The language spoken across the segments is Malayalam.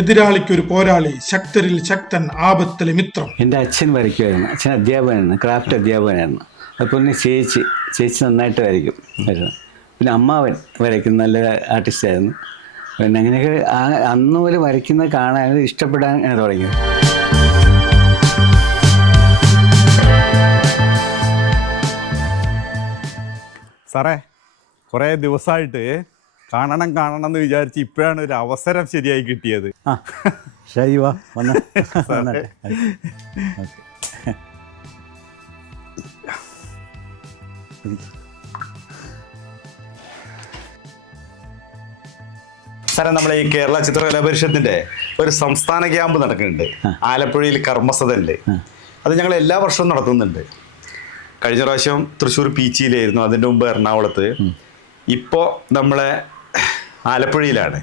എതിരാളിക്കൊരു പോരാളി, ശക്തരിൽ ശക്തൻ, ആപത്തിലെ മിത്രം. എൻ്റെ അച്ഛൻ വരയ്ക്കുമായിരുന്നു. അച്ഛൻ അധ്യാപകനായിരുന്നു, ക്രാഫ്റ്റ് അധ്യാപകനായിരുന്നു. അതുപോലെ തന്നെ ചേച്ചി നന്നായിട്ട് വരയ്ക്കും. പിന്നെ അമ്മാവൻ വരയ്ക്കുന്ന നല്ല ആർട്ടിസ്റ്റായിരുന്നു. പിന്നെ അങ്ങനെയൊക്കെ അന്ന് പോലെ വരയ്ക്കുന്നത് കാണാൻ ഇഷ്ടപ്പെടാൻ തുടങ്ങിയത്. സാറേ, കുറേ ദിവസമായിട്ട് കാണണം എന്ന് വിചാരിച്ച് ഇപ്പോഴാണ് ഒരു അവസരം ശരിയായി കിട്ടിയത്. ആ ശരി, വാ വന്ന. സാറേ, നമ്മളെ ഈ കേരള ചിത്രകലാ പരിഷത്തിന്റെ ഒരു സംസ്ഥാന ക്യാമ്പ് നടക്കുന്നുണ്ട് ആലപ്പുഴയിൽ കർമ്മസദനില്. അത് ഞങ്ങൾ എല്ലാ വർഷവും നടത്തുന്നുണ്ട്. കഴിഞ്ഞ പ്രാവശ്യം തൃശ്ശൂർ പീച്ചിയിലായിരുന്നു, അതിൻ്റെ മുമ്പ് എറണാകുളത്ത്. ഇപ്പോൾ നമ്മളെ ആലപ്പുഴയിലാണ്.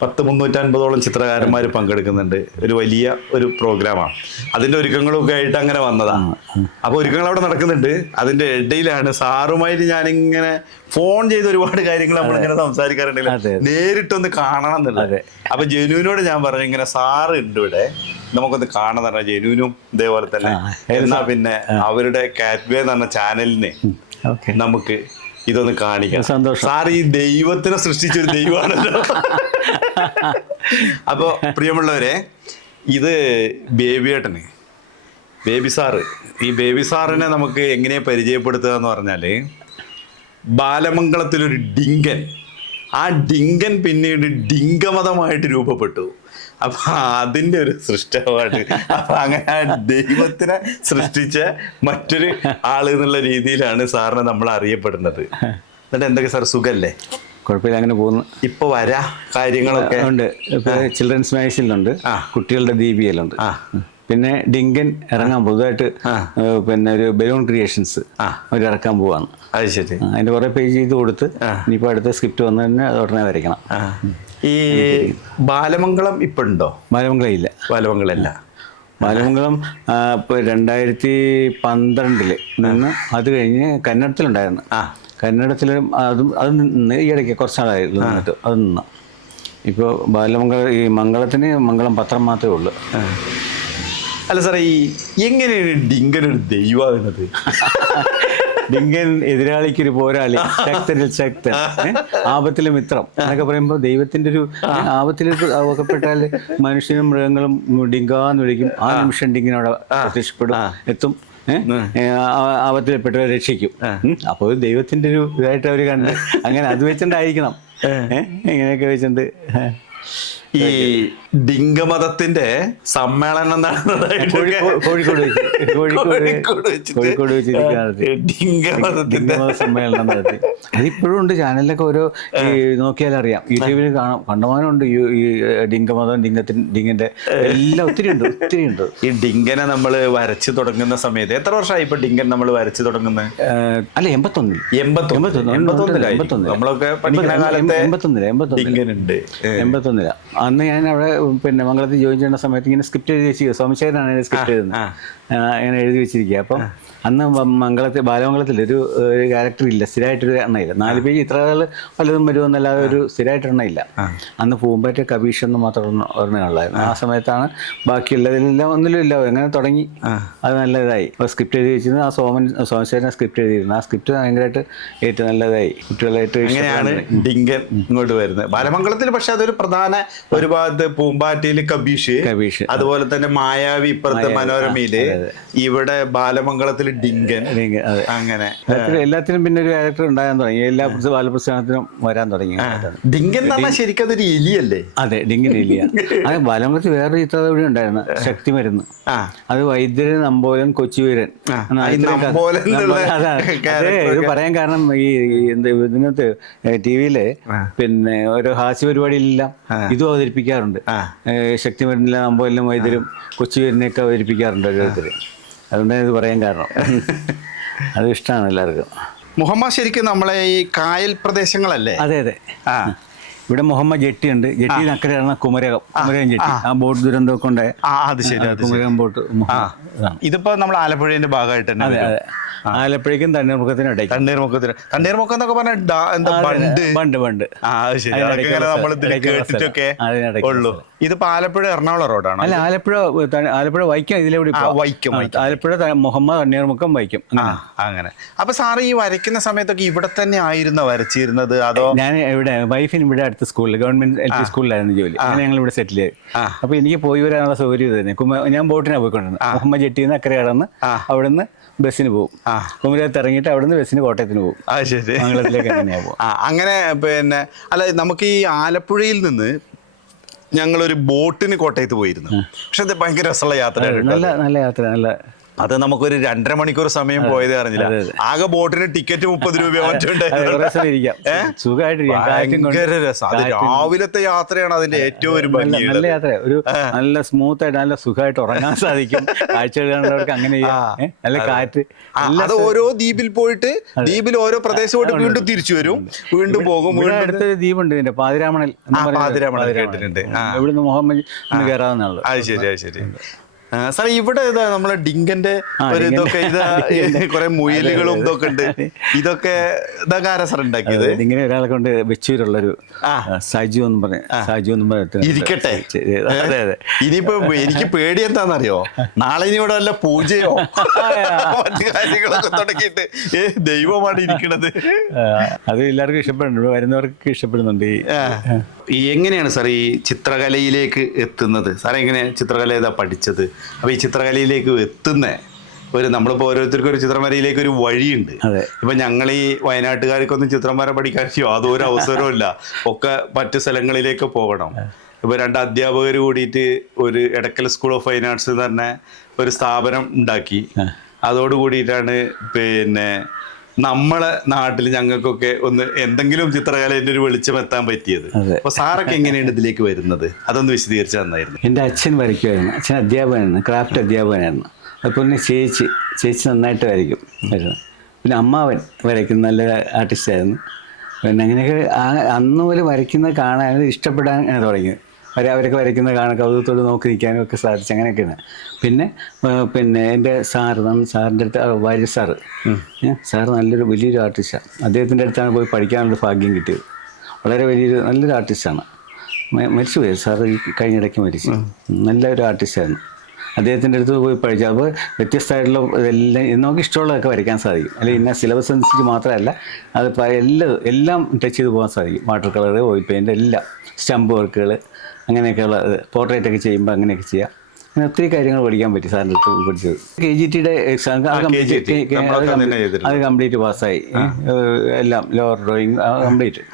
350-350ഓളം ചിത്രകാരന്മാർ പങ്കെടുക്കുന്നുണ്ട്. ഒരു വലിയ ഒരു പ്രോഗ്രാമാണ്. അതിൻ്റെ ഒരുക്കങ്ങളൊക്കെ ആയിട്ട് അങ്ങനെ വന്നതാണ്. അപ്പോൾ ഒരുക്കങ്ങൾ അവിടെ നടക്കുന്നുണ്ട്. അതിൻ്റെ ഇടയിലാണ് സാറുമായിട്ട് ഞാനിങ്ങനെ ഫോൺ ചെയ്ത് ഒരുപാട് കാര്യങ്ങൾ നമ്മളിങ്ങനെ സംസാരിക്കാറുണ്ടല്ലോ, നേരിട്ടൊന്ന് കാണണം എന്നുള്ളത്. അപ്പൊ ജനുവിനോട് ഞാൻ പറഞ്ഞു, ഇങ്ങനെ സാറ് ഉണ്ട് ഇവിടെ, നമുക്കൊന്ന് കാണാൻ പറഞ്ഞ. ജനുവിനും ഇതേപോലെ തന്നെ എന്നാ പിന്നെ അവരുടെ കാറ്റ്വേ എന്ന് പറഞ്ഞ ചാനലിന് നമുക്ക് ഇതൊന്ന് കാണിക്കാം. സന്തോഷം. സാർ ഈ ദൈവത്തിനെ സൃഷ്ടിച്ചൊരു ദൈവമാണല്ലോ. അപ്പൊ പ്രിയമുള്ളവരെ, ഇത് ബേബിയേട്ടന്, ബേബി സാറ്. ഈ ബേബി സാറിനെ നമുക്ക് എങ്ങനെ പരിചയപ്പെടുത്തുക എന്ന് പറഞ്ഞാല്, ബാലമംഗളത്തിലൊരു ഡിങ്കൻ, ആ ഡിങ്കൻ പിന്നീട് ഡിങ്കമതമായിട്ട് രൂപപ്പെട്ടു. അപ്പൊ അതിന്റെ ഒരു സൃഷ്ടാവാണ്. അപ്പൊ അങ്ങനെ ആ ദൈവത്തിനെ സൃഷ്ടിച്ച മറ്റൊരു ആള് എന്നുള്ള രീതിയിലാണ് സാറിനെ നമ്മൾ അറിയപ്പെടുന്നത്. എന്നിട്ട് എന്തൊക്കെ സാർ, സുഖല്ലേ? കുഴപ്പമില്ല, അങ്ങനെ പോകുന്നു. ഇപ്പൊ വരാ കാര്യങ്ങളൊക്കെ ഉണ്ട്. ഇപ്പൊ ചിൽഡ്രൻസ് മാഗസിനിലുണ്ട്, കുട്ടികളുടെ ദീപികയിലുണ്ട്. പിന്നെ ഡിങ്കൻ ഇറങ്ങാൻ പുതുതായിട്ട് പിന്നെ ഒരു ബലൂൺ ക്രിയേഷൻസ് അവർ ഇറക്കാൻ പോവാണ്. അത് ശരി. അതിന്റെ കുറെ പേജ് ചെയ്ത് കൊടുത്ത് ഇനിയിപ്പോ അടുത്ത സ്ക്രിപ്റ്റ് വന്നു തന്നെ അത് ഉടനെ വരയ്ക്കണം. ഈ ബാലമംഗളം ഇപ്പൊ ഉണ്ടോ? ബാലമംഗളം ഇല്ല. ബാലമംഗളം ഇല്ല. ബാലമംഗളം ഇപ്പോൾ 2012 നിന്ന് അത് കഴിഞ്ഞ് കന്നഡത്തിലുണ്ടായിരുന്നു. കന്നഡത്തിൽ അത് നിന്ന് ഈ ഇടയ്ക്ക് കുറച്ചാളായിരുന്നു നിന്നിട്ട് അത് നിന്ന്. ഇപ്പോൾ ബാലമംഗളം ഈ മംഗളത്തിന് മംഗളം പത്രം മാത്രമേ ഉള്ളൂ. അല്ല സാറേ, ഈ എങ്ങനെയാണ് ഡിങ്കൻ ഒരു ദൈവമാകുന്നത്? ഡിങ്കൻ എതിരാളിക്കൊരു പോരാളി, ശക്തരിൽ ശക്തൻ, ആപത്തിലെ മിത്രം എന്നൊക്കെ പറയുമ്പോൾ ദൈവത്തിന്റെ ഒരു ആപത്തിലേക്ക് അകപ്പെട്ടാൽ മനുഷ്യനും മൃഗങ്ങളും ഡിങ്കാന്ന് വിളിക്കും. ആ നിമിഷം ഡിങ്കിനവിടെ പ്രത്യക്ഷപ്പെടും, എത്തും, ആപത്തിൽപ്പെട്ടവരെ രക്ഷിക്കും. അപ്പോൾ ദൈവത്തിന്റെ ഒരു ഇതായിട്ട് അവർ കണ്ട് അങ്ങനെ അത് വെച്ചിട്ടുണ്ടായിരിക്കണം. ഇങ്ങനെയൊക്കെ വെച്ചിട്ടുണ്ട്. ഈ ഡിങ്കമതത്തിന്റെ സമ്മേളനം നടന്നതായിട്ട് കോഴിക്കോട് ഡിങ്കമതത്തിന്റെ സമ്മേളനം നടത്തി. അതിപ്പോഴും ഉണ്ട്, ചാനലിലൊക്കെ ഓരോ നോക്കിയാൽ അറിയാം, യൂട്യൂബിൽ കാണാം, കണ്ടമാനമുണ്ട്. ഈ ഡിങ്കമതം, ഡിങ്കന്റെ എല്ലാം ഒത്തിരി ഉണ്ട്. ഈ ഡിങ്കനെ നമ്മൾ വരച്ചു തുടങ്ങുന്ന സമയത്ത് എത്ര വർഷമായി ഇപ്പൊ ഡിങ്കൻ നമ്മൾ വരച്ചു തുടങ്ങുന്നത്? അല്ല, 81 നമ്മളൊക്കെ പഠിക്കുന്ന കാലത്ത് 81 അന്ന് ഞാൻ അവിടെ പിന്നെ മംഗളത്തിൽ ജോയിൻ ചെയ്യുന്ന സമയത്ത് ഇങ്ങനെ സ്ക്രിപ്റ്റ് എഴുതി വെച്ചിരിക്കുക. സോമശേഖരനാണ് സ്ക്രിപ്റ്റ് എഴുതുന്നത്. ഇങ്ങനെ എഴുതി വെച്ചിരിക്കുക. അപ്പം അന്ന് ബാലമംഗളത്തിൽ ഒരു ക്യാരക്ടർ ഇല്ല, സ്ഥിരമായിട്ടൊരു എണ്ണയില്ല. 4 പേജ് ഇത്ര ആൾ പലതും വരുമെന്നല്ലാതെ ഒരു സ്ഥിരമായിട്ട് എണ്ണയില്ല. അന്ന് പൂമ്പാറ്റ കബീഷ് എന്ന് മാത്രം ഒരെണ്ണമുള്ളായിരുന്നു. ആ സമയത്താണ് ബാക്കിയുള്ളതിലെല്ലാം ഒന്നിലും ഇല്ല. അങ്ങനെ തുടങ്ങി അത് നല്ല ഇതായി. അപ്പോൾ സ്ക്രിപ്റ്റ് എഴുതി വെച്ചിരുന്നത് ആ സോമശേഖരൻ സ്ക്രിപ്റ്റ് എഴുതിയിരുന്നു. ആ സ്ക്രിപ്റ്റ് ഭയങ്കരമായിട്ട് ഏറ്റവും നല്ലതായി, കുട്ടികളായിട്ട്. ഇങ്ങനെയാണ് ഡിങ്കൻ ഇങ്ങോട്ട് വരുന്നത് ബാലമംഗളത്തിൽ. പക്ഷെ അതൊരു പ്രധാന ഒരു ഭാഗത്ത് പൂമ്പാറ്റയില് കബീഷ്, അതുപോലെ തന്നെ മായാവി ഇപ്പുറത്തെ മനോരമയില്, ഇവിടെ ബാലമംഗളത്തിൽ ഡിങ്കൻ. അങ്ങനെ എല്ലാത്തിനും പിന്നെ ഒരു ക്യാരക്ടർ ഉണ്ടാകാൻ തുടങ്ങി. എല്ലാ ബാലപ്രസ്ഥാനത്തിനും വരാൻ തുടങ്ങി. ഡിങ്കൻ എന്ന് പറഞ്ഞാൽ ശരിക്കും അതൊരു എലിയല്ലേ? അതെ, ഡിങ്കൻ എലിയ. അത് ബാലമംഗലത്തിൽ വേറൊരു ചിത്രം കൂടി ഉണ്ടായിരുന്നു, ശക്തി മരുന്ന്. അത് വൈദ്യരൻ, നമ്പോലൻ, കൊച്ചുവീരൻ. ഇത് പറയാൻ കാരണം ഈ ഇതിനകത്ത് TV-യില് പിന്നെ ഓരോ ഹാസ്യ പരിപാടിയിലെല്ലാം ഇതും അവതരിപ്പിക്കാറുണ്ട്. ശക്തി മരുന്നിലെ നമ്പോലിനും വൈദ്യരും കൊച്ചുവീരനെയൊക്കെ അവതരിപ്പിക്കാറുണ്ട് ഓരോരുത്തർ. അതുകൊണ്ടാണ് ഇത് പറയാൻ കാരണം. അത് ഇഷ്ടമാണ് എല്ലാവർക്കും. മുഹമ്മദ് ശരിക്കും നമ്മളെ ഈ കായൽ പ്രദേശങ്ങളല്ലേ? അതെ. ഇവിടെ മുഹമ്മദ് ജെട്ടി ഉണ്ട്. ജെട്ടി അക്കരെയാണ് കുമരകം ജെട്ടി. ആ ബോട്ട് ദുരന്തമൊക്കെ ഉണ്ടായ അത് ശരി. കുമരകം ബോട്ട്. ഇതിപ്പോ നമ്മൾ ആലപ്പുഴേന്റെ ഭാഗമായിട്ട് തന്നെ. അതെ അതെ. ആലപ്പുഴയ്ക്കും തണ്ണീർമുക്കത്തിനും ഇടയ്ക്ക്. തണ്ണീർമുക്കം എന്നൊക്കെ പറഞ്ഞാൽ ബണ്ട്. കേട്ടിട്ടൊക്കെ ഉള്ളൂ. ഇതിപ്പോ ആലപ്പുഴ എറണാകുളം റോഡാണ്. അല്ല, ആലപ്പുഴ വൈക്കം ഇതിലൂടെ. വൈക്കം ആലപ്പുഴ മുഹമ്മദ് തണ്ണീർമുക്കം വൈക്കം അങ്ങനെ. അപ്പൊ സാറ് ഈ വരയ്ക്കുന്ന സമയത്തൊക്കെ ഇവിടെ തന്നെ ആയിരുന്നു വരച്ചിരുന്നത് അതോ? ഞാൻ ഇവിടെ വൈഫിന് ഇവിടെ അടുത്ത സ്കൂളിൽ ഗവൺമെന്റ് LP സ്കൂളിലായിരുന്നു ജോലി. അങ്ങനെ ഞങ്ങൾ ഇവിടെ സെറ്റിൽ ചെയ്തു. അപ്പൊ എനിക്ക് പോയി വരാനുള്ള സൗകര്യം തന്നെ. ഞാൻ ബോട്ടിനാണ് പോയിക്കൊണ്ടിരുന്നത്. മുഹമ്മദ് ജെട്ടിയിൽ നിന്ന് അക്കരെ കടന്ന് അവിടുന്ന് ബസ്സിന് പോകും. കുമരകത്ത് ഇറങ്ങിയിട്ട് അവിടുന്ന് ബസ്സിന് കോട്ടയത്തിന് പോകും. മംഗളത്തിലേക്ക് അങ്ങനെയാ പോകും. അങ്ങനെ പിന്നെ അല്ല, നമുക്ക് ഈ ആലപ്പുഴയിൽ നിന്ന് ഞങ്ങളൊരു ബോട്ടിന് കോട്ടയത്ത് പോയിരുന്നു. പക്ഷെ അത് ഭയങ്കര രസമുള്ള യാത്ര. നല്ല യാത്ര. നല്ല അത് നമുക്കൊരു 2.5 മണിക്കൂർ സമയം പോയത് അറിഞ്ഞില്ല. ആകെ ബോട്ടിന് ടിക്കറ്റ് 30 രൂപ ഭയങ്കര രസം. അത് രാവിലത്തെ യാത്രയാണ് അതിന്റെ ഏറ്റവും ഒരു ഭംഗി. നല്ല യാത്ര. ഒരു നല്ല സ്മൂത്ത് ആയിട്ട് നല്ല സുഖമായിട്ട് ഉറങ്ങാൻ സാധിക്കും. കാഴ്ചകൾ കാണുന്നവർക്ക് അങ്ങനെ നല്ല കാറ്റ്. അത് ഓരോ ദ്വീപിൽ പോയിട്ട് ദ്വീപിൽ ഓരോ പ്രദേശത്തോട്ട് വീണ്ടും തിരിച്ചു വരും, വീണ്ടും പോകും. അടുത്തൊരു ദ്വീപുണ്ട് ഇതിന്റെ പാതിരാമണൽ. കേട്ടിട്ടുണ്ട്. ഇവിടുന്ന് മുഹമ്മദ് കയറാവുന്നുള്ളൂ. അത് ശരി, അത് ശരി. സാർ ഇവിടെ ഇതാ നമ്മളെ ഡിങ്കന്റെ ഒരു ഇതൊക്കെ കുറെ മുയലുകളും ഇതൊക്കെ ഉണ്ട്. ഇതൊക്കെ ഇതൊക്കെ ആരാ സാർ ഉണ്ടാക്കിയത്? ഇങ്ങനെ ഒരാളെ കൊണ്ട് വെച്ചൂരുള്ളൊരു സാജു എന്ന് പറഞ്ഞ ഇരിക്കട്ടെ. അതെ അതെ. ഇനിയിപ്പോ എനിക്ക് പേടി എന്താണെന്നറിയോ, നാളെ ഇനി ഇവിടെ വല്ല പൂജയോ മറ്റു കാര്യങ്ങളൊക്കെ തുടങ്ങിയിട്ട് ദൈവമാണ് ഇരിക്കണത്. അത് എല്ലാവർക്കും ഇഷ്ടപ്പെടുന്നുണ്ട്, വരുന്നവർക്ക് ഇഷ്ടപ്പെടുന്നുണ്ട്. എങ്ങനെയാണ് സാർ ഈ ചിത്രകലയിലേക്ക് എത്തുന്നത്? സാർ എങ്ങനെയാണ് ചിത്രകല ഏതാ പഠിച്ചത്? അപ്പോൾ ഈ ചിത്രകലയിലേക്ക് എത്തുന്ന നമ്മളിപ്പോൾ ഓരോരുത്തർക്കും ഒരു ചിത്രം വരയിലേക്ക് ഒരു വഴിയുണ്ട്. ഇപ്പം ഞങ്ങൾ ഈ വയനാട്ടുകാർക്കൊന്നും ചിത്രം വര പഠിക്കാൻ യാതൊരു അവസരവും ഇല്ല. ഒക്കെ മറ്റു സ്ഥലങ്ങളിലേക്ക് പോകണം. ഇപ്പോൾ 2 അധ്യാപകർ കൂടിയിട്ട് ഒരു Edakkal school of fine arts എന്ന് പറഞ്ഞ ഒരു സ്ഥാപനം ഉണ്ടാക്കി. അതോടുകൂടിയിട്ടാണ് പിന്നെ നമ്മളെ നാട്ടിൽ ഞങ്ങൾക്കൊക്കെ ഒന്ന് എന്തെങ്കിലും ചിത്രകലേൻ്റെ ഒരു വെളിച്ചം എത്താൻ പറ്റിയത്. അപ്പോൾ സാറൊക്കെ എങ്ങനെയാണ് ഇതിലേക്ക് വരുന്നത്? അതൊന്ന് വിശദീകരിച്ചാൽ നന്നായിരുന്നു. എൻ്റെ അച്ഛൻ വരയ്ക്കുമായിരുന്നു. അച്ഛൻ അധ്യാപകനായിരുന്നു, ക്രാഫ്റ്റ് അധ്യാപകനായിരുന്നു. അതുപോലെ തന്നെ ചേച്ചി നന്നായിട്ട് വരയ്ക്കും. പിന്നെ അമ്മാവൻ വരയ്ക്കുന്ന നല്ല ആർട്ടിസ്റ്റായിരുന്നു. പിന്നെ അങ്ങനെയൊക്കെ അന്ന് പോലെ വരയ്ക്കുന്നത് കാണാൻ ഇഷ്ടപ്പെടാൻ തുടങ്ങിയത്. അവരൊക്കെ വരയ്ക്കുന്ന കാണാൻ കൗതുകത്തോട് നോക്കി നിൽക്കാനും ഒക്കെ സാധിച്ചു. അങ്ങനെയൊക്കെയാണ്. പിന്നെ എൻ്റെ സാറിൻ്റെ അടുത്ത് വാര്യ സാറ് വലിയൊരു ആർട്ടിസ്റ്റാണ്. അദ്ദേഹത്തിൻ്റെ അടുത്താണ് പോയി പഠിക്കാനുള്ള ഭാഗ്യം കിട്ടിയത്. വളരെ നല്ലൊരു ആർട്ടിസ്റ്റാണ്. മരിച്ചുപോയി സാറ് ഈ കഴിഞ്ഞിടയ്ക്ക് മരിച്ചു. നല്ലൊരു ആർട്ടിസ്റ്റായിരുന്നു. അദ്ദേഹത്തിൻ്റെ അടുത്ത് പോയി പഠിച്ചു. അപ്പോൾ വ്യത്യസ്തമായിട്ടുള്ള ഇതെല്ലാം നമുക്ക് ഇഷ്ടമുള്ളതൊക്കെ വരയ്ക്കാൻ സാധിക്കും. അല്ലെങ്കിൽ ഇന്ന സിലബസ് അനുസരിച്ച് മാത്രമല്ല, അത് എല്ലാം ടച്ച് ചെയ്ത് പോകാൻ സാധിക്കും. വാട്ടർ കളർ, ഓയിൽ പെയിൻറ്റ്, എല്ലാം സ്റ്റമ്പ് വർക്കുകൾ, അങ്ങനെയൊക്കെയുള്ള പോർട്രേറ്റൊക്കെ ചെയ്യുമ്പോൾ അങ്ങനെയൊക്കെ ചെയ്യാം. അങ്ങനെ ഒത്തിരി കാര്യങ്ങൾ പഠിക്കാൻ പറ്റി സാറിൻ്റെ അടുത്ത് പഠിച്ചത്. KGTയുടെ എക്സാം അത് കംപ്ലീറ്റ് പാസ്സായി. എല്ലാം ലോവർ ഡ്രോയിങ് കംപ്ലീറ്റ്.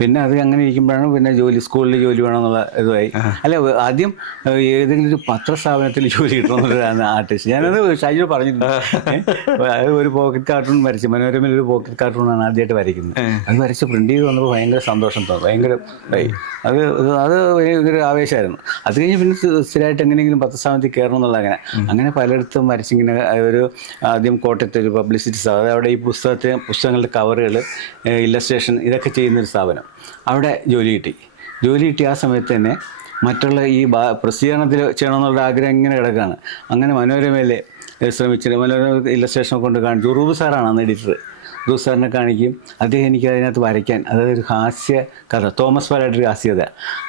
പിന്നെ അത് അങ്ങനെ ഇരിക്കുമ്പോഴാണ് പിന്നെ സ്കൂളിൽ ജോലി വേണമെന്നുള്ള ഇതുമായി. അല്ല, ആദ്യം ഏതെങ്കിലും ഒരു പത്രസ്ഥാപനത്തിൽ ജോലി കിട്ടണമെന്നുള്ളതാണ് ആർട്ടിസ്റ്റ്. ഞാനത് ഷാജു പറഞ്ഞിട്ടുണ്ട്. അത് ഒരു പോക്കറ്റ് കാർട്ടൂൺ വരച്ചു, മനോരമയിൽ ഒരു പോക്കറ്റ് കാർട്ടൂണാണ് ആദ്യമായിട്ട് വരയ്ക്കുന്നത്. അത് വരച്ച് പ്രിന്റ് ചെയ്ത് വന്നപ്പോൾ ഭയങ്കര സന്തോഷം തോന്നും, ഭയങ്കര അത് ഭയങ്കര ആവേശമായിരുന്നു. അത് കഴിഞ്ഞ് പിന്നെ സ്ഥിരമായിട്ട് എങ്ങനെയെങ്കിലും പത്രസ്ഥാപനത്തിൽ കയറണം എന്നുള്ള അങ്ങനെ പലയിടത്തും വരച്ചിങ്ങനെ ആദ്യം കോട്ടയത്ത് ഒരു പബ്ലിസിറ്റി സ്ഥാപനം, അവിടെ ഈ പുസ്തകങ്ങളുടെ കവറുകൾ, ഇല്ലസ്ട്രേഷൻ ഇതൊക്കെ ചെയ്യുന്നൊരു സ്ഥാപനം. അവിടെ ജോലി കിട്ടി. ആ സമയത്ത് തന്നെ മറ്റുള്ള ഈ പ്രസിദ്ധീകരണത്തിൽ ചെയ്യണമെന്നുള്ള ആഗ്രഹം ഇങ്ങനെ കിടക്കുകയാണ്. അങ്ങനെ മനോരമയിലെ ശ്രമിച്ചിട്ട് മനോരമ ഇല്ലസ്ട്രേഷനൊക്കെ കൊണ്ട് കാണിച്ചു. ഉറൂബ് സാറാണ് അന്ന് എഡിറ്റർ. ഉറൂബ് സാറിനെ കാണിക്കും. അദ്ദേഹം എനിക്ക് അതിനകത്ത് വരയ്ക്കാൻ, അതായത് ഒരു ഹാസ്യ കഥ, തോമസ് വാലയുടെ ഹാസ്യത,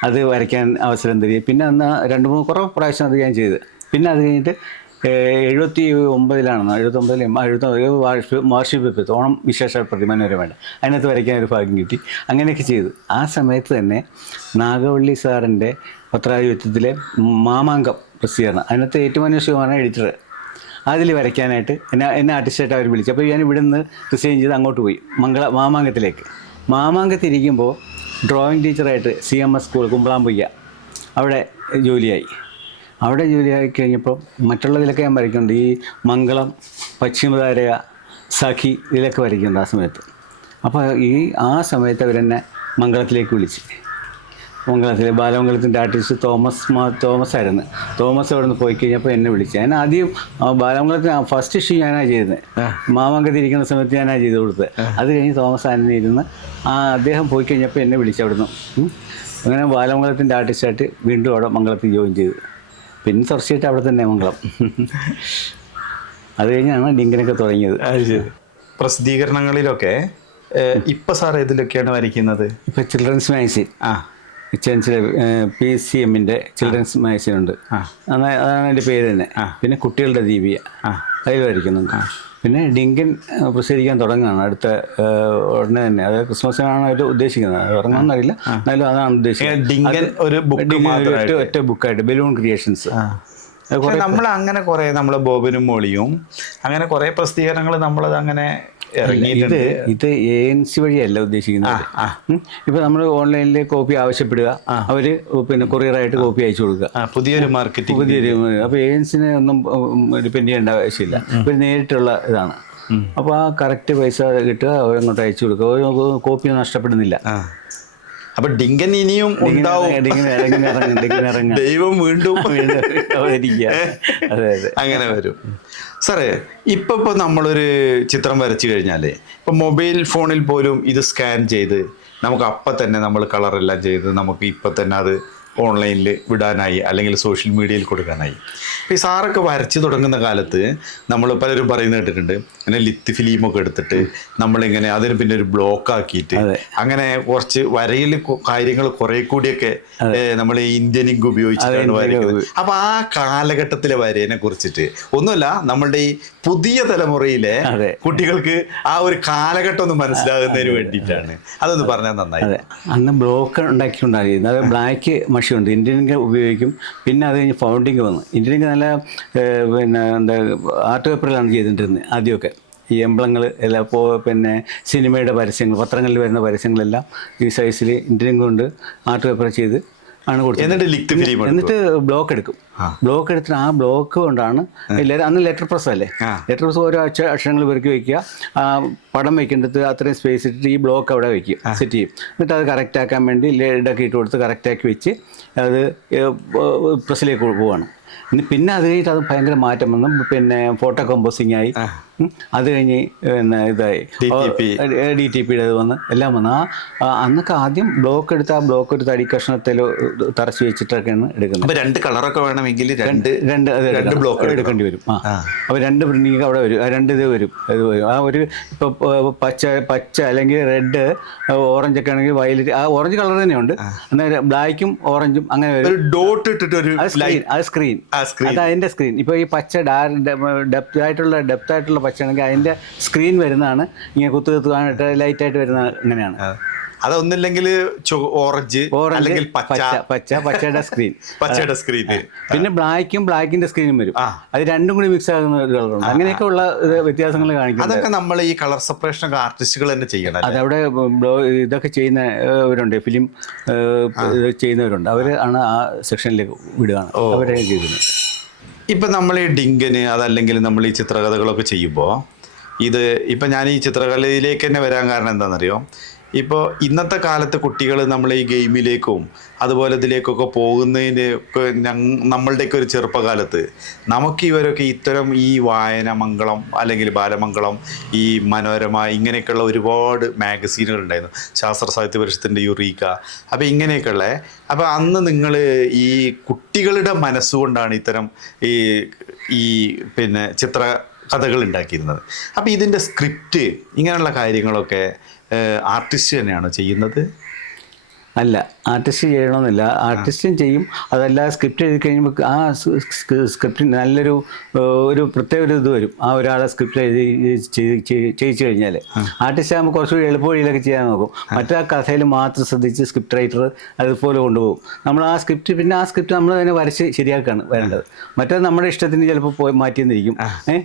അത് വരയ്ക്കാൻ അവസരം തരികയും പിന്നെ അന്ന് 2-3 കുറേ പ്രാവശ്യം അത് ഞാൻ ചെയ്ത്. പിന്നെ അത് കഴിഞ്ഞിട്ട് 79 വാർഷിക ഓണം വിശേഷ പ്രതി മനോരമയുടെ അതിനകത്ത് വരയ്ക്കാൻ ഒരു ഭാഗ്യം കിട്ടി. അങ്ങനെയൊക്കെ ചെയ്തു. ആ സമയത്ത് തന്നെ നാഗവള്ളി സാറിൻ്റെ പത്രാധിപത്യത്തിലെ മാമാങ്കം പ്രസിദ്ധീകരണം, അതിനകത്ത് ഏറ്റുമാനൂർ എഡിറ്റർ, അതിൽ വരയ്ക്കാനായിട്ട് എന്നെ ആർട്ടിസ്റ്റായിട്ട് അവർ വിളിച്ചു. അപ്പോൾ ഞാൻ ഇവിടെ നിന്ന് റിസൈൻ ചെയ്ത് അങ്ങോട്ട് പോയി മാമാങ്കത്തിരിക്കുമ്പോൾ ഡ്രോയിങ് ടീച്ചറായിട്ട് CMS സ്കൂൾ കുമ്പളാമ്പുയ്യ അവിടെ ജോലിയായി. കഴിഞ്ഞപ്പോൾ മറ്റുള്ളതിലൊക്കെ ഞാൻ വരയ്ക്കുന്നുണ്ട്. ഈ മംഗളം, പശ്ചിമതാരക, സഖി ഇതിലൊക്കെ വരയ്ക്കുന്നുണ്ട് ആ സമയത്ത്. അപ്പോൾ ആ സമയത്ത് അവരെന്നെ മംഗളത്തിലേക്ക് വിളിച്ച്. മംഗളത്തിലെ ബാലമംഗലത്തിൻ്റെ ആർട്ടിസ്റ്റ് തോമസ് ആയിരുന്നു. തോമസ് അവിടെ നിന്ന് പോയി കഴിഞ്ഞപ്പോൾ എന്നെ വിളിച്ചു. ഞാൻ ആദ്യം ബാലമംഗലത്തിന് ഫസ്റ്റ് ഇഷ്യൂ ഞാനാണ് ചെയ്യുന്നത്. മാമങ്കത്തിൽ ഇരിക്കുന്ന സമയത്ത് ഞാനാണ് ചെയ്ത് കൊടുത്തത്. അത് കഴിഞ്ഞ് തോമസ് ആനെ ഇരുന്ന് അദ്ദേഹം പോയി കഴിഞ്ഞപ്പോൾ എന്നെ വിളിച്ചു അവിടുന്ന്. അങ്ങനെ ബാലമംഗലത്തിൻ്റെ ആർട്ടിസ്റ്റായിട്ട് വീണ്ടും അവിടെ മംഗളത്തിൽ ജോയിൻ ചെയ്തു. പിന്നെ തീർച്ചയായിട്ടും അവിടെ തന്നെ മംഗളം. അത് കഴിഞ്ഞാണ് ഡിങ്കനൊക്കെ തുടങ്ങിയത്. പ്രസിദ്ധീകരണങ്ങളിലൊക്കെ ഇപ്പം സാർ ഇതിലൊക്കെയാണ് വരയ്ക്കുന്നത്? ഇപ്പം ചിൽഡ്രൻസ് മാഗസിൻ PCMൻ്റെ ചിൽഡ്രൻസ് മാഗസിൻ ഉണ്ട്. അതാണ് എൻ്റെ പേര് തന്നെ. പിന്നെ കുട്ടികളുടെ ദീപിക അതിൽ വരയ്ക്കുന്നുണ്ട്. പിന്നെ ഡിങ്കൻ പ്രസിദ്ധീകരിക്കാൻ തുടങ്ങുകയാണ് അടുത്ത ഉടനെ തന്നെ. അത് ക്രിസ്മസിനാണ് അവർ ഉദ്ദേശിക്കുന്നത്. അത് ഇറങ്ങുമെന്നറിയില്ല, എന്നാലും അതാണ് ഉദ്ദേശിക്കുന്നത്. ഒറ്റ ബുക്കായിട്ട് ബലൂൺ ക്രിയേഷൻസ്. നമ്മൾ അങ്ങനെ കുറെ നമ്മളെ ബോബനും മോളിയും അങ്ങനെ കുറെ പ്രസിദ്ധീകരണങ്ങൾ നമ്മളത് അങ്ങനെ ഇത് ANC വഴിയല്ല ഉദ്ദേശിക്കുന്നത്. ഇപ്പൊ നമ്മൾ ഓൺലൈനിൽ കോപ്പി ആവശ്യപ്പെടുക, അവര് പിന്നെ കൊറിയറായിട്ട് കോപ്പി അയച്ചു കൊടുക്കുക. പുതിയൊരു മാർക്കറ്റിംഗ്. അപ്പൊ ANCനെ ഒന്നും ഡിപ്പെൻഡ് ചെയ്യേണ്ട ആവശ്യമില്ല. ഇവർ നേരിട്ടുള്ള ഇതാണ്. അപ്പോൾ ആ കറക്റ്റ് പൈസ കിട്ടുക, അവരങ്ങോട്ട് അയച്ചു കൊടുക്കുക. കോപ്പി നഷ്ടപ്പെടുന്നില്ല. അപ്പൊ ഡിങ്കൻ ഇനിയും ദൈവം വീണ്ടും അങ്ങനെ വരും. സാറേ, ഇപ്പൊ നമ്മളൊരു ചിത്രം വരച്ചു കഴിഞ്ഞാല് ഇപ്പൊ മൊബൈൽ ഫോണിൽ പോലും ഇത് സ്കാൻ ചെയ്ത് നമുക്ക് അപ്പം തന്നെ നമ്മൾ കളറെല്ലാം ചെയ്ത് നമുക്ക് ഇപ്പം തന്നെ അത് ഓൺലൈനിൽ വിടാനായി, അല്ലെങ്കിൽ സോഷ്യൽ മീഡിയയിൽ കൊടുക്കാനായി. ഈ സാറൊക്കെ വരച്ച് തുടങ്ങുന്ന കാലത്ത് നമ്മൾ പലരും പറയുന്നത് കേട്ടിട്ടുണ്ട്, ഇങ്ങനെ ലിത്ത് ഫിലിമൊക്കെ എടുത്തിട്ട് നമ്മളിങ്ങനെ അതിന് പിന്നെ ഒരു ബ്ലോക്ക് ആക്കിയിട്ട് അങ്ങനെ കുറച്ച് വരയിൽ കാര്യങ്ങൾ കുറെ കൂടിയൊക്കെ നമ്മൾ ഇന്ത്യൻ ഇങ്ക് ഉപയോഗിച്ചിട്ടാണ് വരയ്ക്കുന്നത്. അപ്പൊ ആ കാലഘട്ടത്തിലെ വരേനെ കുറിച്ചിട്ട് ഒന്നുമല്ല, നമ്മളുടെ ഈ പുതിയ തലമുറയിലെ കുട്ടികൾക്ക് ആ ഒരു കാലഘട്ടം ഒന്ന് മനസ്സിലാകുന്നതിന് വേണ്ടിയിട്ടാണ്. അതൊന്ന് പറഞ്ഞാൽ നന്നായി. അന്ന് ബ്ലോക്ക് ഉണ്ടാക്കിക്കൊണ്ടായിരുന്നു. അത് ബ്ലാക്ക് മഷിയുണ്ട്, ഇന്ത്യൻ ഇങ്ക് ഉപയോഗിക്കും. പിന്നെ അത് കഴിഞ്ഞ് ഫൗണ്ടിങ് വന്നു. ഇന്ത്യൻ ഇങ്ക് നല്ല പിന്നെ എന്താ ആർട്ട് പേപ്പറിലാണ് ചെയ്തിട്ടിരുന്നത് ആദ്യമൊക്കെ. ഈ എംബ്ലങ്ങൾ എല്ലാം പിന്നെ സിനിമയുടെ പരസ്യങ്ങൾ, പത്രങ്ങളിൽ വരുന്ന പരസ്യങ്ങളെല്ലാം ഈ സൈസിൽ ഇന്ത്യൻ ഇങ്ക് കൊണ്ട് ആർട്ട് പേപ്പർ ചെയ്ത് ആണ് കൊടുത്തത്. എന്നിട്ട് ബ്ലോക്ക് എടുക്കും. ബ്ലോക്ക് എടുത്തിട്ട് ആ ബ്ലോക്ക് കൊണ്ടാണ് അന്ന് ലെറ്റർ പ്രസ് അല്ലേ, ലെറ്റർ പ്രസ് ഓരോ അക്ഷരങ്ങൾ പെറുക്കി വയ്ക്കുക. പടം വയ്ക്കേണ്ടത് അത്രയും സ്പേസ് ഇട്ടിട്ട് ഈ ബ്ലോക്ക് അവിടെ വയ്ക്കും, സെറ്റ് ചെയ്യും. എന്നിട്ട് അത് കറക്റ്റ് ആക്കാൻ വേണ്ടി ലെഡൊക്കെ ഇട്ട് കൊടുത്ത് കറക്റ്റാക്കി വെച്ച് അത് പ്രസ്സിലേക്ക് പോവാണ്. പിന്നെ അത് കഴിഞ്ഞിട്ട് അത് ഭയങ്കര മാറ്റം വന്നു. പിന്നെ ഫോട്ടോ കമ്പോസിങ് ആയി. അത് കഴിഞ്ഞ് പിന്നെ ഇതായി DTPയുടെ അത് വന്ന് എല്ലാം വന്ന്. അന്നൊക്കെ ആദ്യം ബ്ലോക്ക് എടുത്ത് ആ ബ്ലോക്ക് എടുത്ത് അടി കഷ്ണത്തിൽ തറച്ച് വെച്ചിട്ടൊക്കെയാണ് എടുക്കുന്നത്. രണ്ട് കളറൊക്കെ വേണമെങ്കിൽ രണ്ട് ബ്ലോക്ക് എടുക്കേണ്ടി വരും. അപ്പോൾ രണ്ട് പ്രിന്റിങ് അവിടെ വരും, രണ്ട് ഇത് വരും. ആ ഒരു ഇപ്പോൾ പച്ച അല്ലെങ്കിൽ റെഡ്, ഓറഞ്ച് ഒക്കെ ആണെങ്കിൽ വയലറ്റ്, ആ ഓറഞ്ച് കളർ തന്നെയുണ്ട്. എന്നാൽ ബ്ലാക്കും ഓറഞ്ചും അങ്ങനെ വരും. ഡോട്ട് ഇട്ടിട്ട് അത് സ്ക്രീൻ, അത് അതിൻ്റെ സ്ക്രീൻ. ഇപ്പോൾ ഈ പച്ച ഡെപ്ത് ആയിട്ടുള്ള പച്ചയാണെങ്കിൽ അതിൻ്റെ സ്ക്രീൻ വരുന്നതാണ്. ഇങ്ങനെ കുത്തുകാനായിട്ട് ലൈറ്റായിട്ട് വരുന്ന അങ്ങനെയാണ്. അതൊന്നില്ലെങ്കിൽ ഓറഞ്ച് അല്ലെങ്കിൽ പച്ചയുടെ സ്ക്രീൻ, പച്ചയുടെ സ്ക്രീൻ. പിന്നെ ബ്ലാക്കിന്റെ സ്ക്രീനും വരും. അത് രണ്ടും കൂടി മിക്സ് ആകുന്ന ഒരു കളറുണ്ട്. അങ്ങനെയൊക്കെ ഉള്ള വ്യത്യാസങ്ങൾ കാണിക്കും. അതൊക്കെ നമ്മൾ ഈ കളർ സെപ്പറേഷൻ ഒക്കെ ആർട്ടിസ്റ്റുകൾ തന്നെ ചെയ്യണം. അതവിടെ ഇതൊക്കെ ചെയ്യുന്നവരുണ്ട്, ഫിലിം ചെയ്യുന്നവരുണ്ട്. അവർ ആണ് ആ സെക്ഷനിലേക്ക് വിടുകയാണ്, അവരെ ചെയ്തിരുന്നത്. ഇപ്പം നമ്മൾ ഈ ഡിങ്കന് അതല്ലെങ്കിൽ നമ്മൾ ഈ ചിത്രകഥകളൊക്കെ ചെയ്യുമ്പോൾ ഇപ്പം ഞാൻ ഈ ചിത്രകലയിലേക്ക് തന്നെ വരാൻ കാരണം എന്താണെന്നറിയോ? ഇപ്പോൾ ഇന്നത്തെ കാലത്തെ കുട്ടികൾ നമ്മൾ ഈ ഗെയിമിലേക്കും അതുപോലെ ഇതിലേക്കൊക്കെ പോകുന്നതിന് നമ്മളുടെയൊക്കെ ഒരു ചെറുപ്പകാലത്ത് നമുക്ക് ഇവരൊക്കെ ഇത്തരം ഈ വായന മംഗളം അല്ലെങ്കിൽ ബാലമംഗളം, ഈ മനോരമ, ഇങ്ങനെയൊക്കെയുള്ള ഒരുപാട് മാഗസീനുകൾ ഉണ്ടായിരുന്നു. ശാസ്ത്ര സാഹിത്യ പരിഷത്തിൻ്റെ യുറീക്ക, അപ്പോൾ ഇങ്ങനെയൊക്കെയുള്ള. അപ്പോൾ അന്ന് നിങ്ങൾ ഈ കുട്ടികളുടെ മനസ്സുകൊണ്ടാണ് ഇത്തരം ഈ പിന്നെ ചിത്രകഥകൾ ഉണ്ടാക്കിയിരുന്നത്. അപ്പോൾ ഇതിൻ്റെ സ്ക്രിപ്റ്റ് ഇങ്ങനെയുള്ള കാര്യങ്ങളൊക്കെ ആർട്ടിസ്റ്റ് തന്നെയാണോ ചെയ്യുന്നത്? അല്ല, ആർട്ടിസ്റ്റ് ചെയ്യണമെന്നില്ല. ആർട്ടിസ്റ്റും ചെയ്യും. അതല്ല, സ്ക്രിപ്റ്റ് എഴുതി കഴിയുമ്പോൾ ആ സ്ക്രിപ്റ്റിന് നല്ലൊരു പ്രത്യേക ഒരു ഇത് വരും. ആ ഒരാളെ സ്ക്രിപ്റ്റ് എഴുതി ചെയ്യിച്ചു കഴിഞ്ഞാൽ ആർട്ടിസ്റ്റ് ആകുമ്പോൾ കുറച്ചുകൂടി എളുപ്പ വഴിയിലൊക്കെ ചെയ്യാൻ നോക്കും. മറ്റേ ആ കഥയിൽ മാത്രം ശ്രദ്ധിച്ച് സ്ക്രിപ്റ്റ് റൈറ്റർ അതുപോലെ കൊണ്ടുപോകും. നമ്മൾ ആ സ്ക്രിപ്റ്റ് നമ്മൾ തന്നെ വരച്ച് ശരിയാക്കുകയാണ് വരേണ്ടത്. മറ്റേത് നമ്മുടെ ഇഷ്ടത്തിന് ചിലപ്പോൾ പോയി മാറ്റിയെന്നിരിക്കും,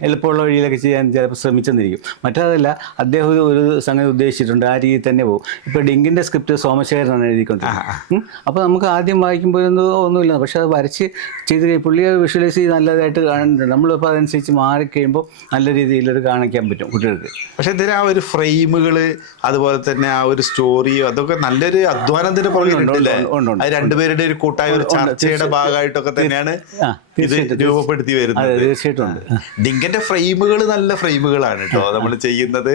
എളുപ്പമുള്ള വഴിയിലൊക്കെ ചെയ്യാൻ ചിലപ്പോൾ ശ്രമിച്ചെന്നിരിക്കും. മറ്റേതല്ല, അദ്ദേഹം ഒരു സംഗതി ഉദ്ദേശിച്ചിട്ടുണ്ട്, ആ രീതിയിൽ തന്നെ പോകും. ഇപ്പോൾ ഡിങ്കിൻ്റെ സ്ക്രിപ്റ്റ് സോമശേഖരനാണ് എഴുതിക്കൊണ്ടിരുന്നത്. അപ്പോൾ നമുക്ക് ആദ്യം വായിക്കുമ്പോൾ ഒന്നുമില്ല, പക്ഷെ അത് വരച്ച് ചെയ്ത് പുള്ളിയെ വിഷ്വലൈസ് ചെയ്ത് നല്ലതായിട്ട് കാണുന്നുണ്ട്. നമ്മളിപ്പോൾ അതനുസരിച്ച് മാറിക്കഴിയുമ്പോൾ നല്ല രീതിയിൽ കാണിക്കാൻ പറ്റും കുട്ടികൾക്ക്. പക്ഷെ ഇതിന് ആ ഒരു ഫ്രെയിമുകൾ, അതുപോലെ തന്നെ ആ ഒരു സ്റ്റോറി, അതൊക്കെ നല്ലൊരു അധ്വാനത്തിന്റെ പുറകിലുണ്ടല്ലേ? അത് രണ്ടുപേരുടെ ഒരു കൂട്ടായ ഒരു ചർച്ചയുടെ ഭാഗമായിട്ടൊക്കെ തന്നെയാണ് ഇത് രൂപപ്പെടുത്തി വരുന്നത്. തീർച്ചയായിട്ടും ഡിങ്കന്റെ ഫ്രെയിമുകൾ നല്ല ഫ്രെയിമുകളാണ് കേട്ടോ നമ്മൾ ചെയ്യുന്നത്.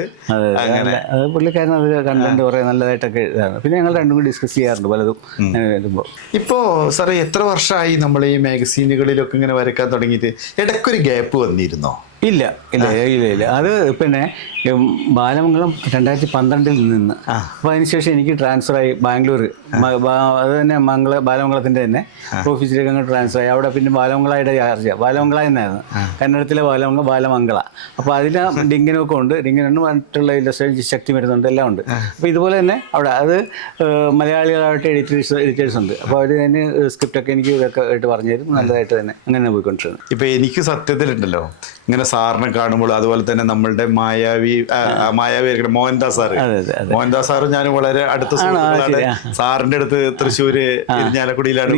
അങ്ങനെ പുള്ളിക്കാരൻ അത് കണ്ടന്റ് കുറെ നല്ലതായിട്ടൊക്കെ ഇതാണ്. പിന്നെ ഞങ്ങൾ രണ്ടും കൂടി ഡിസ്കസ് ചെയ്യാറുണ്ട് പലതും എഴുതുമ്പോൾ. ഇപ്പോ സാറേ എത്ര വർഷമായി നമ്മൾ ഈ മാഗസീനുകളിലൊക്കെ ഇങ്ങനെ വരയ്ക്കാൻ തുടങ്ങിയിട്ട്? ഇടയ്ക്കൊരു ഗ്യാപ്പ് വന്നിരുന്നോ? ഇല്ല ഇല്ല ഇല്ല ഇല്ല അത് പിന്നെ ബാലമംഗളം 2012 നിന്ന്. അപ്പോൾ അതിനുശേഷം എനിക്ക് ട്രാൻസ്ഫറായി ബാംഗ്ലൂർ. അത് തന്നെ ബാലമംഗളത്തിൻ്റെ തന്നെ ഓഫീസിലേക്ക് അങ്ങ് ട്രാൻസ്ഫർ ആയി. അവിടെ പിന്നെ ബാലമംഗളയുടെ ചാർജ് ബാലമംഗള എന്നായിരുന്നു, കന്നഡത്തിലെ ബാലമംഗള. അപ്പോൾ അതിൽ ഡിങ്കനൊക്കെ ഉണ്ട്, ഡിങ്കനുണ്ട്, മറ്റുള്ള ഇല്ലസ്ട്രേഷൻ ശക്തി വരുന്നുണ്ട്, എല്ലാം ഉണ്ട്. അപ്പോൾ ഇതുപോലെ തന്നെ അവിടെ അത് മലയാളികളായിട്ട് എഡിറ്റേഴ്സ് ഉണ്ട്. അപ്പോൾ അവർ തന്നെ സ്ക്രിപ്റ്റൊക്കെ എനിക്ക് ഇതൊക്കെ ആയിട്ട് പറഞ്ഞു തരും, നല്ലതായിട്ട് തന്നെ അങ്ങനെ പോയിക്കൊണ്ടിരുന്നു. ഇപ്പം എനിക്ക് സത്യത്തിലുണ്ടല്ലോ ഇങ്ങനെ സാറിനെ കാണുമ്പോൾ, അതുപോലെ തന്നെ നമ്മളുടെ മായാവി മോഹൻദാസ് സാറും ഞാനും വളരെ അടുത്ത സുഹൃത്തുക്കളാണ്. സാറിന്റെ അടുത്ത് തൃശ്ശൂര് ഇരിഞ്ഞാലക്കുടിയിലാണ്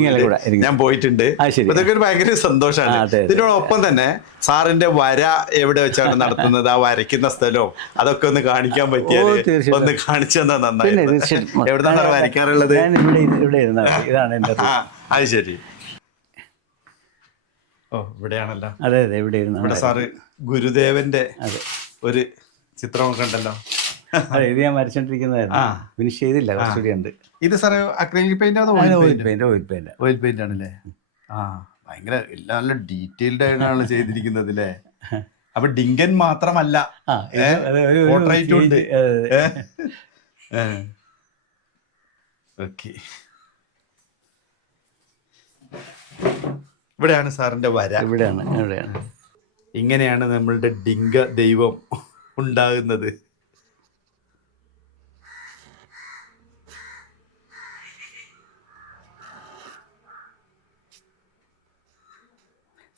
ഞാൻ പോയിട്ടുണ്ട്. ഇതൊക്കെ ഒരു ഭയങ്കര സന്തോഷമാണ്. ഇതിനോടൊപ്പം തന്നെ സാറിന്റെ വര എവിടെ വെച്ചാണ് നടത്തുന്നത്, ആ വരയ്ക്കുന്ന സ്ഥലവും അതൊക്കെ ഒന്ന് കാണിക്കാൻ പറ്റിയാൽ ഒന്ന് കാണിച്ചു തന്നാ നന്നായി. എവിടെന്നാണ് വരയ്ക്കാറുള്ളത്? അത് ശരി. ഓ, ഇവിടെയാണല്ലോ. അതെ അതെ, ഇവിടെ സാറ് ഗുരുദേവന്റെ ഒരു ചിത്രമൊക്കെ ഉണ്ടല്ലോ. അതെ, ഇത് ഞാൻ വരച്ചോണ്ടിരിക്കുന്നതായിരുന്നു, ഫിനിഷ് ചെയ്തില്ല, കുറച്ചുകൂടി ഉണ്ട്. ഇത് sir acrylic paint oil paint ആണല്ലേ? ആ, ഭയങ്കര എല്ലാം നല്ല ഡീറ്റെയിൽഡ് ആയിട്ടാണ് ചെയ്തിരിക്കുന്നത് അല്ലേ? അപ്പൊ ഡിങ്കൻ മാത്രമല്ല, പോർട്രേറ്റും ഉണ്ട്. ഓക്കെ, ഇവിടെയാണ് സാറിന്റെ വര. ഇവിടെയാണ്. ഇങ്ങനെയാണ് നമ്മളുടെ ഡിങ്ക ദൈവം ഉണ്ടാകുന്നത്.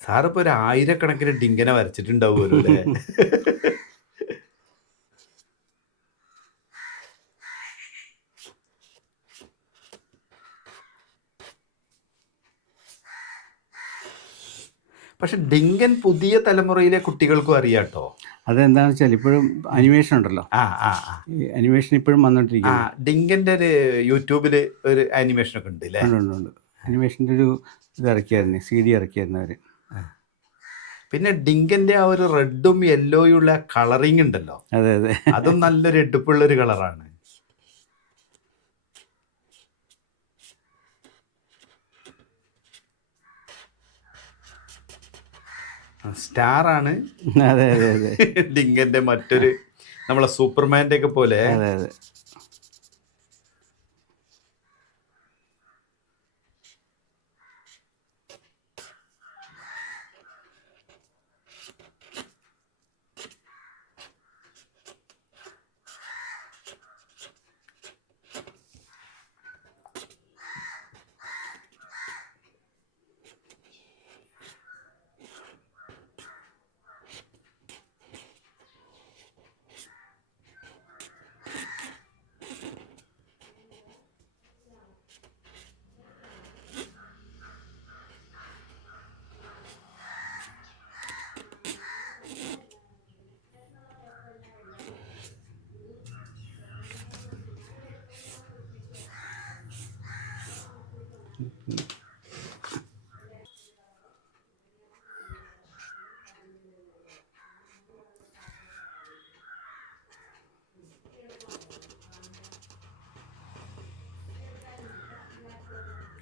സാറിപ്പോ 1000 ഡിങ്കനെ വരച്ചിട്ടുണ്ടാവുമല്ലോ അല്ലേ? പക്ഷെ ഡിങ്കൻ പുതിയ തലമുറയിലെ കുട്ടികൾക്കും അറിയാട്ടോ. അതെന്താണെന്ന് വെച്ചാൽ ഇപ്പോഴും അനിമേഷൻ ഉണ്ടല്ലോ, അനിമേഷൻ ഇപ്പോഴും വന്നോണ്ടിരിക്കും. ഡിങ്കന്റെ ഒരു യൂട്യൂബില് ഒരു അനിമേഷൻ ഒക്കെ ഉണ്ട് അല്ലേ? ഉണ്ട്. അനിമേഷൻ്റെ ഒരു ഇത് ഇറക്കിയായിരുന്നു, CD ഇറക്കിയായിരുന്നു അവർ. പിന്നെ ഡിങ്കന്റെ ആ ഒരു റെഡും യെല്ലോയും ഉള്ള കളറിങ് ഉണ്ടല്ലോ, അതെ അതെ, അതും നല്ലൊരു എടുപ്പുള്ളൊരു കളറാണ്. സ്റ്റാർ ആണ്. അതെ അതെ അതെ, ഡിങ്കന്റെ മറ്റൊരു നമ്മളെ സൂപ്പർമാൻ്റെ ഒക്കെ പോലെ. അതെ അതെ.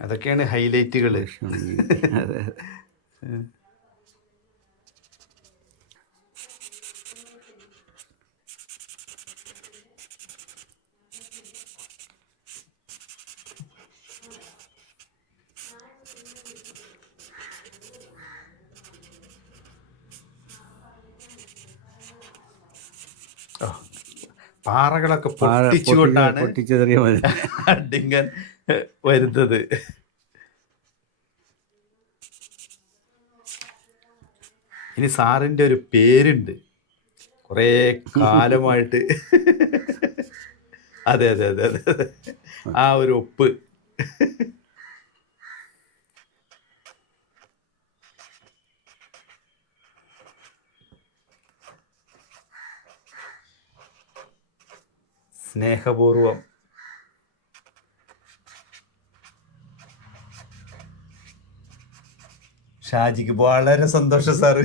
അതൊക്കെയാണ് ഹൈലൈറ്റുകൾ. അതെ. പാറകളൊക്കെ പൊട്ടിച്ചുകൊണ്ടാണ് പൊട്ടിച്ചെറിയ ഡിങ്കൻ വരുന്നത്. ഇനി സാറിൻ്റെ ഒരു പേരുണ്ട്, കുറേ കാലമായിട്ട് അതെ അതെ അതെ അതെ അതെ. ആ ഒരു ഒപ്പ്. സ്നേഹപൂർവം. ഷാജിക്ക് വളരെ സന്തോഷം സാറ്.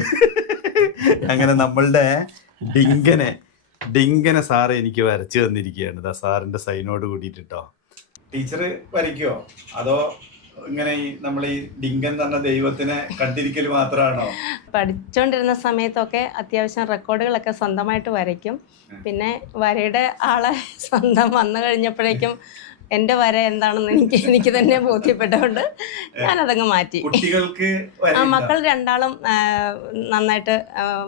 അങ്ങനെ നമ്മളുടെ ഡിങ്കനെ സാറ് എനിക്ക് വരച്ചു തന്നിരിക്കുകയാണ്. ഇതാ സാറിന്റെ സൈനോട് കൂടിയിട്ട് കേട്ടോ. ടീച്ചർ വരയ്ക്കോ അതോ ഇങ്ങനെ നമ്മൾ ഈ ഡിങ്കൻ എന്ന് പറഞ്ഞ ദൈവത്തിനെ കണ്ടിരിക്കൽ മാത്രമാണോ? പഠിച്ചുകൊണ്ടിരുന്ന സമയത്തൊക്കെ അത്യാവശ്യം റെക്കോർഡുകളൊക്കെ സ്വന്തമായിട്ട് വരയ്ക്കും. പിന്നെ വരയുടെ ആളെ സ്വന്തം വന്നു കഴിഞ്ഞപ്പോഴേക്കും എൻ്റെ വര എന്താണെന്ന് എനിക്ക് തന്നെ ബോധ്യപ്പെട്ടതുകൊണ്ട് ഞാനതങ്ങ് മാറ്റി. കുട്ടികൾക്ക് മക്കൾ രണ്ടാളും നന്നായിട്ട്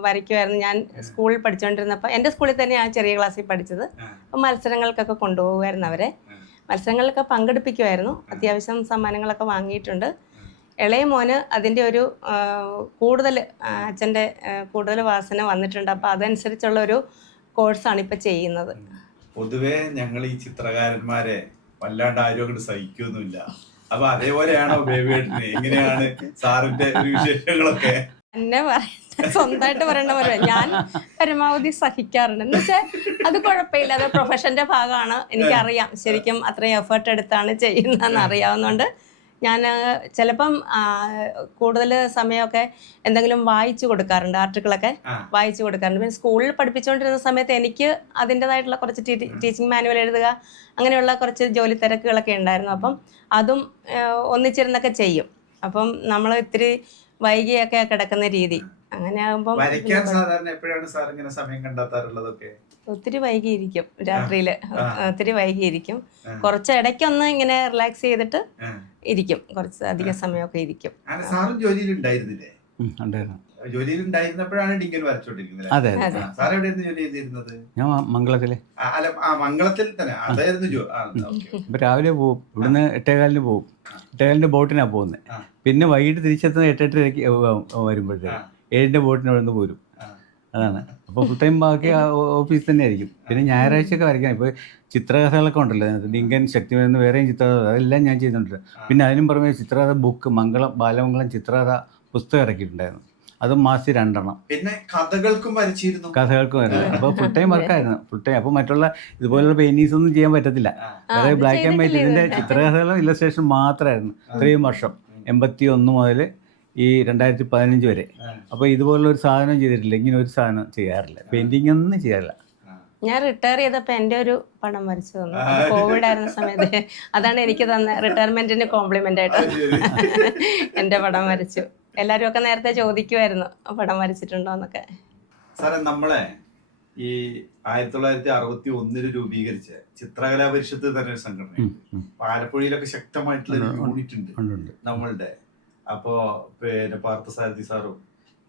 വരയ്ക്കുമായിരുന്നു. ഞാൻ സ്കൂളിൽ പഠിച്ചുകൊണ്ടിരുന്നപ്പോൾ എൻ്റെ സ്കൂളിൽ തന്നെയാണ് ചെറിയ ക്ലാസ്സിൽ പഠിച്ചത്. അപ്പം മത്സരങ്ങൾക്കൊക്കെ കൊണ്ടുപോകുമായിരുന്നു അവരെ. മത്സരങ്ങളിലൊക്കെ പങ്കെടുപ്പിക്കുമായിരുന്നു. അത്യാവശ്യം സമ്മാനങ്ങളൊക്കെ വാങ്ങിയിട്ടുണ്ട്. ഇളയ മോന് അതിൻ്റെ ഒരു കൂടുതൽ അച്ഛൻ്റെ കൂടുതൽ വാസന വന്നിട്ടുണ്ട്. അപ്പോൾ അതനുസരിച്ചുള്ള ഒരു കോഴ്സാണ് ഇപ്പം ചെയ്യുന്നത്. പൊതുവേ ഞങ്ങൾ ഈ ചിത്രകാരന്മാരെ വല്ലാണ്ട് ആരും അങ്ങോട്ട് സഹിക്കൊന്നുമില്ല. അപ്പൊ അതേപോലെയാണോ ബേബിയേട്ടന്? എങ്ങനെയാണ് സാറിന്റെ വിശേഷങ്ങളൊക്കെ? എന്നെ സ്വന്തമായിട്ട് പറയേണ്ട പോലെ ഞാൻ പരമാവധി സഹിക്കാറുണ്ട്. എന്ന് വെച്ചാൽ അത് കുഴപ്പമില്ല, അത് പ്രൊഫഷന്റെ ഭാഗമാണ്. എനിക്കറിയാം ശരിക്കും അത്രയും എഫേർട്ട് എടുത്താണ് ചെയ്യുന്നതെന്ന് അറിയാവുന്നതുകൊണ്ട് ഞാൻ ചിലപ്പം കൂടുതൽ സമയമൊക്കെ എന്തെങ്കിലും വായിച്ചു കൊടുക്കാറുണ്ട്, ആർട്ടിക്കിളൊക്കെ വായിച്ചു കൊടുക്കാറുണ്ട്. പിന്നെ സ്കൂളിൽ പഠിപ്പിച്ചുകൊണ്ടിരുന്ന സമയത്ത് എനിക്ക് അതിൻ്റെതായിട്ടുള്ള കുറച്ച് ടീച്ചിങ് മാനുവൽ എഴുതുക അങ്ങനെയുള്ള കുറച്ച് ജോലി തിരക്കുകളൊക്കെ ഉണ്ടായിരുന്നു. അപ്പം അതും ഒന്നിച്ചിരുന്നൊക്കെ ചെയ്യും. അപ്പം നമ്മൾ ഇത്തിരി വൈകിയൊക്കെ കിടക്കുന്ന രീതി. അങ്ങനെ ആകുമ്പോൾ ഒത്തിരി വൈകിയിരിക്കും, രാത്രിയില് ഒത്തിരി വൈകിയിരിക്കും. കുറച്ച് ഇടയ്ക്കൊന്ന് ഇങ്ങനെ റിലാക്സ് ചെയ്തിട്ട് ഇരിക്കും, കുറച്ച് അധിക സമയമൊക്കെ ഇരിക്കും. ജോലിയിലുണ്ടായിരുന്നപ്പോഴാണ് ഡിങ്കൻ വരച്ചോണ്ടിരിക്കുന്നത്. അതെ സാർ എവിടെയായിരുന്നു ജോലി ചെയ്തിരുന്നത്? ഞാൻ മംഗളത്തിലെ. മംഗളത്തിൽ തന്നെ അതായിരുന്നു. ഇപ്പൊ രാവിലെ പോവും, ഇവിടുന്ന് 8:15 പോവും. 8:15 ബോട്ടിനാണ് പോകുന്നത്. പിന്നെ വൈകിട്ട് തിരിച്ചെത്തുന്നത് 8:30 വരുമ്പോഴത്തേക്ക് 7 ബോട്ടിന് ഇവിടെ നിന്ന് പോരും. അതാണ്. അപ്പോൾ ഫുൾ ടൈം ബാക്കി ഓഫീസ് തന്നെ ആയിരിക്കും. പിന്നെ ഞായറാഴ്ചയൊക്കെ വരയ്ക്കാൻ ഇപ്പോൾ ചിത്രകഥകളൊക്കെ ഉണ്ടല്ലോ, ഡിങ്കൻ, ശക്തിമാൻ എന്ന് വേറെയും ചിത്രകഥ, അതെല്ലാം ഞാൻ ചെയ്യുന്നുണ്ട്. പിന്നെ അതിനും പുറമെ ചിത്രകഥ ബുക്ക് ബാലമംഗളം ചിത്രകഥ പുസ്തകം ഇറക്കിയിട്ടുണ്ടായിരുന്നു. അതും മാസത്തിൽ 2 എണ്ണം. പിന്നെ കഥകൾക്കും വരച്ചിരുന്നു. അപ്പോൾ ഫുൾ ടൈം വർക്കായിരുന്നു, ഫുൾ ടൈം. അപ്പോൾ മറ്റുള്ള ഇതുപോലുള്ള പെയിന്റിങ്സ് ഒന്നും ചെയ്യാൻ പറ്റത്തില്ല. അതായത് ബ്ലാക്ക് ആൻഡ് വൈറ്റ്, ഇതിൻ്റെ ചിത്രകഥകളും ഇല്ലസ്ട്രേഷൻ മാത്രമായിരുന്നു ഇത്രയും വർഷം. 81 മുതൽ ഈ 2015 വരെ. അപ്പോൾ ഇതുപോലുള്ള ഒരു സാധനം ചെയ്തിട്ടില്ല, ഇങ്ങനെ ഒരു സാധനം ചെയ്യാറില്ല, പെയിന്റിംഗ് ഒന്നും ചെയ്യാറില്ല. ഞാൻ റിട്ടയർ ചെയ്തപ്പോൾ എൻ്റെ ഒരു പടം വരച്ചു തന്നു. കോവിഡ് ആയിരുന്ന സമയത്ത് അതാണ് എനിക്ക് തന്നെ റിട്ടയർമെന്റിന് കോംപ്ലിമെന്റ് ആയിട്ട് എൻ്റെ പടം വരച്ചു. എല്ലാവരും ഒക്കെ നേരത്തെ ചോദിക്കുമായിരുന്നു പടം വരച്ചിട്ടുണ്ടോന്നൊക്കെ. സാറേ, നമ്മളെ ഈ 1961 രൂപീകരിച്ച ചിത്രകലാ പരിഷത്ത് തന്നെ ഒരു സംഘടന ആലപ്പുഴയിലൊക്കെ ശക്തമായിട്ടുള്ള യൂണിറ്റ് ഉണ്ട് നമ്മളുടെ. അപ്പോ പിന്നെ പാർത്ഥസാരഥി സാറും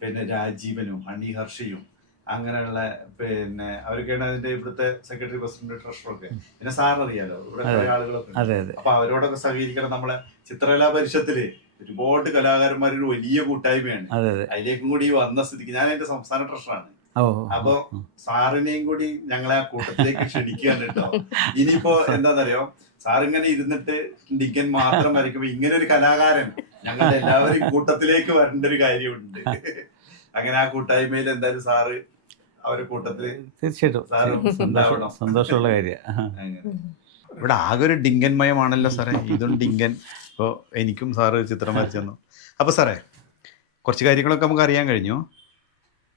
പിന്നെ രാജീവനും ഹർഷയും അങ്ങനെയുള്ള പിന്നെ അവരൊക്കെയാണ് അതിന്റെ ഇവിടുത്തെ സെക്രട്ടറി, പ്രസിഡന്റ്, ട്രഷറൊക്കെ. പിന്നെ സാറിനറിയാലോ ഇവിടെ കുറെ ആളുകളൊക്കെ. അപ്പൊ അവരോടൊക്കെ സഹകരിക്കണം. നമ്മളെ ചിത്രകലാ പരിഷത്തില് ഒരുപാട് കലാകാരന്മാരൊരു വലിയ കൂട്ടായ്മയാണ്. അതിലേക്കും കൂടി വന്ന സ്ഥിതിക്ക് ഞാൻ അതിന്റെ സംസ്ഥാന ട്രഷറാണ്. അപ്പൊ സാറിനെയും കൂടി ഞങ്ങളെ ആ കൂട്ടത്തിലേക്ക് ക്ഷണിക്കുകയാണ് കേട്ടോ. ഇനിയിപ്പോ എന്താണെന്നറിയോ, സാറിങ്ങനെ ഇരുന്നിട്ട് ഡിങ്കൻ മാത്രം വരയ്ക്കുമ്പോ ഇങ്ങനെ ഒരു കലാകാരൻ ഞങ്ങളുടെ എല്ലാവരും കൂട്ടത്തിലേക്ക് വരേണ്ട ഒരു കാര്യമുണ്ട്. അങ്ങനെ ആ കൂട്ടായ്മയിൽ എന്തായാലും സാറ് അവരുടെ കൂട്ടത്തില് തീർച്ചയായിട്ടും സന്തോഷമുള്ള കാര്യമാണ്. ഇവിടെ ആകെ ഒരു ഡിങ്കൻമയമാണല്ലോ സാറേ, ഇതും ഡിങ്കൻ. അപ്പോൾ എനിക്കും സാറ് ചിത്രം വരച്ചു തന്നു. അപ്പോൾ സാറേ, കുറച്ച് കാര്യങ്ങളൊക്കെ നമുക്ക് അറിയാൻ കഴിഞ്ഞു.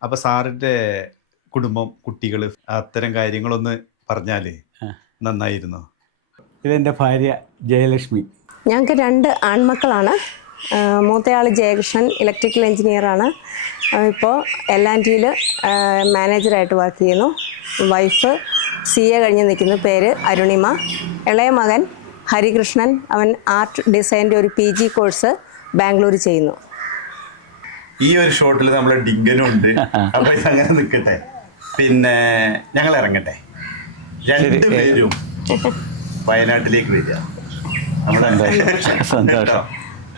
അപ്പോൾ സാറിൻ്റെ കുടുംബം, കുട്ടികൾ, അത്തരം കാര്യങ്ങളൊന്ന് പറഞ്ഞാൽ നന്നായിരുന്നു. ഇതെൻ്റെ ഭാര്യ ജയലക്ഷ്മി. ഞങ്ങൾക്ക് 2 ആൺമക്കളാണ്. മൂത്തയാൾ ജയകൃഷ്ണൻ ഇലക്ട്രിക്കൽ എഞ്ചിനീയറാണ്. ഇപ്പോൾ L&Tയിൽ മാനേജറായിട്ട് വർക്ക് ചെയ്യുന്നു. വൈഫ് CA കഴിഞ്ഞ് നിൽക്കുന്നു, പേര് അരുണിമ. ഇളയ മകൻ ഹരികൃഷ്ണൻ, അവൻ ആർട്ട് ഡിസൈൻ്റെ ഒരു PG കോഴ്സ് ബാംഗ്ലൂർ ചെയ്യുന്നു. ഈ ഒരു ഷോട്ടിൽ നമ്മളെ ഡിങ്കനും ഉണ്ട്. അപ്പൊ അങ്ങനെ നിൽക്കട്ടെ, പിന്നെ ഞങ്ങൾ ഇറങ്ങട്ടെ. 2 പേരും വയനാട്ടിലേക്ക് വരിക. സന്തോഷം.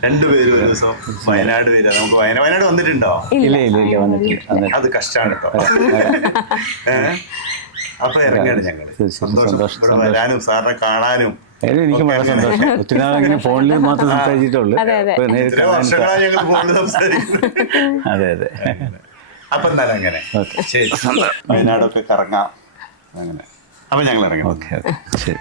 2 പേരും ഒരു ദിവസം വയനാട് വരിക. നമുക്ക് വയനാട് വന്നിട്ടുണ്ടോ? ഇല്ല വന്നിട്ടില്ല. അത് കഷ്ടമാണ് കേട്ടോ. അപ്പൊ ഇറങ്ങാണ് ഞങ്ങള്. തീർച്ചയായും സന്തോഷം ഇവിടെ വരാനും സാറിനെ കാണാനും. എനിക്ക് വളരെ സന്തോഷം. ഒത്തിരി നാളിങ്ങനെ ഫോണിൽ മാത്രം സംസാരിച്ചിട്ടുള്ളൂ. ഇപ്പൊ നേരിട്ട് ഇത്രയും വർഷങ്ങളായി ഞങ്ങൾ ഫോണിൽ സംസാരിക്കുന്നു. അതെ അതെ. അപ്പൊ എന്നാലും അങ്ങനെ ശരി, വയനാടൊക്കെ കറങ്ങാം അങ്ങനെ. അപ്പൊ ഞങ്ങൾ ഇറങ്ങാം. ഓക്കെ ഓക്കെ ശരി.